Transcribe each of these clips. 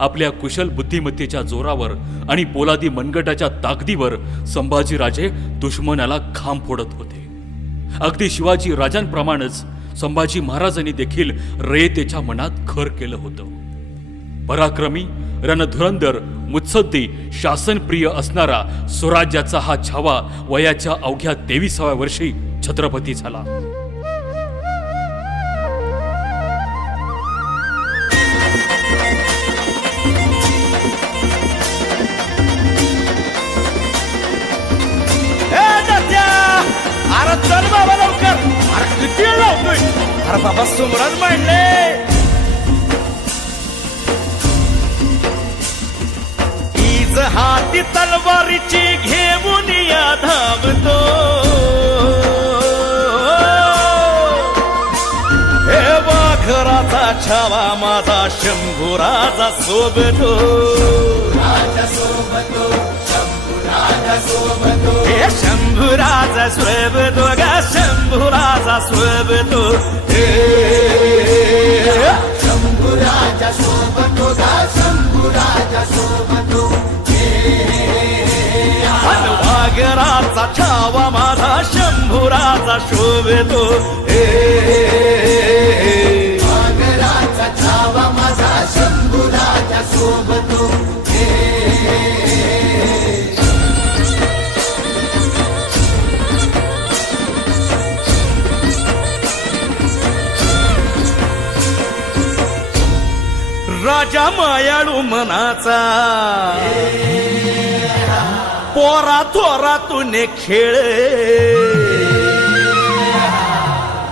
आपल्या कुशल बुद्धिमत्तेच्या जोरावर आणि पोलादी मनगटाच्या ताकदीवर संभाजीराजे दुश्मनाला खांब फोडत होते. अगदी शिवाजी राजांप्रमाणेच संभाजी महाराजांनी देखील रयतेच्या मनात घर केलं होतं. पराक्रमी, रणधुरंदर, मुत्सद्दी, शासनप्रिय असणारा स्वराज्याचा हा छावा वयाच्या अवघ्या 23व्या वर्षी छत्रपती झाला. अरे चल बाबा लवकर. अरे किती वेळ लावतोय. अरे बाबा सुमराज म्हणले ईज हाती तलवारीची घेऊन या धावतो. हे वाघराचा छावा माझा शंभूराजा सोबतो. हे शंभूराजा सोबतो गा शंभूराजा सोबतो. शंभूराजा सोबतो गा शंभूराजा सोबतो. वाघराचा छावा माझा शंभूराजा शोभतो. वाघराचा छावा माझा शंभूराजा सोबतो. राजा मायाळू मनाचा पोरा थोरातून खेळ.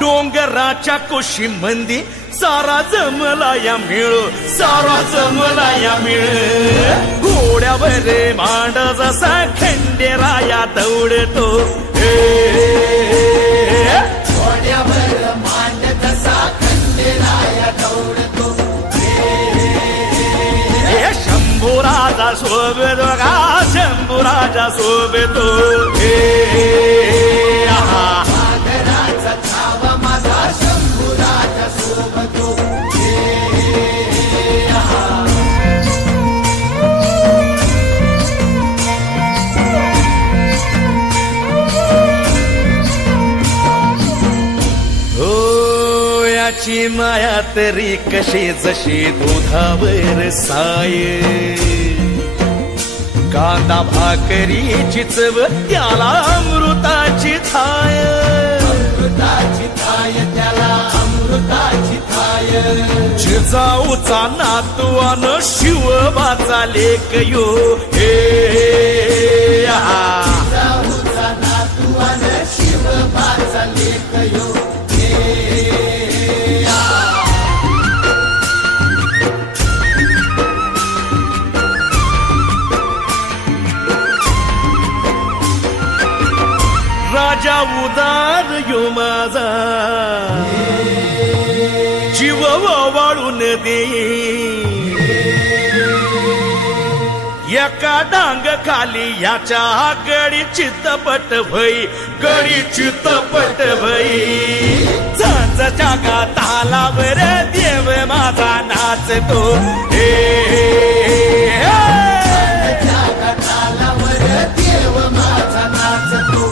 डोंगराच्या कुशी मंदी सारा जमला या मिळो. सारा जमला या मिळ. घोड्यावर मांड जसा खंडेराया दौडतो. घोड्यावर मांड जसा खंडेराया दौडतो. शंभूराजा शोभतो गा शंभूराजा शोभतो. वाघराचा छावा माझा शंभूराजा शोभतो. हो याची माया तरी कशी जशी दुधावर साय. कांदा भाकरीची चव त्याला अमृताची थाय. अमृताची थाय त्याला अमृताची थाय. जिजाऊचा नातवान शिवबाचा लेख यो. जिजाऊचा नातवान शिवबाचा लेख यो. राजा उदार यो माझा जीव वाळून दे. एका डांग खाली याच्या गडी चितपट भई. गडी चितपट भई. झांजच्या का तालावर देव माझा नाचतो. तालावर देव माझा नाचतो.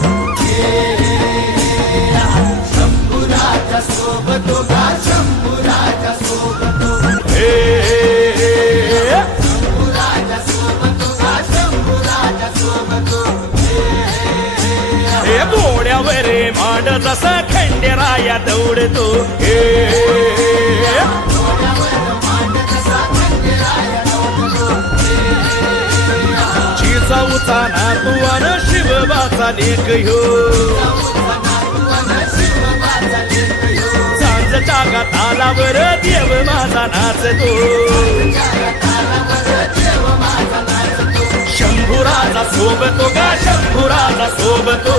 शंभूराजा सोबतो गा शंभूराजा सोबतो. शंभूराजा सोबतो गा शंभूराजा सोबतो. हे घोड्यावर मांड जसा खंडेराया दौडतो. घोड्यावर मांड जसा खंडेराया दौडतो. जिजाऊचा नातवान शिवबाचा लेख ह्यो. सांजच्या गा तालावर देव माझा नाचतो. शंभूराजा सोबतो गा शंभूराजा सोबतो.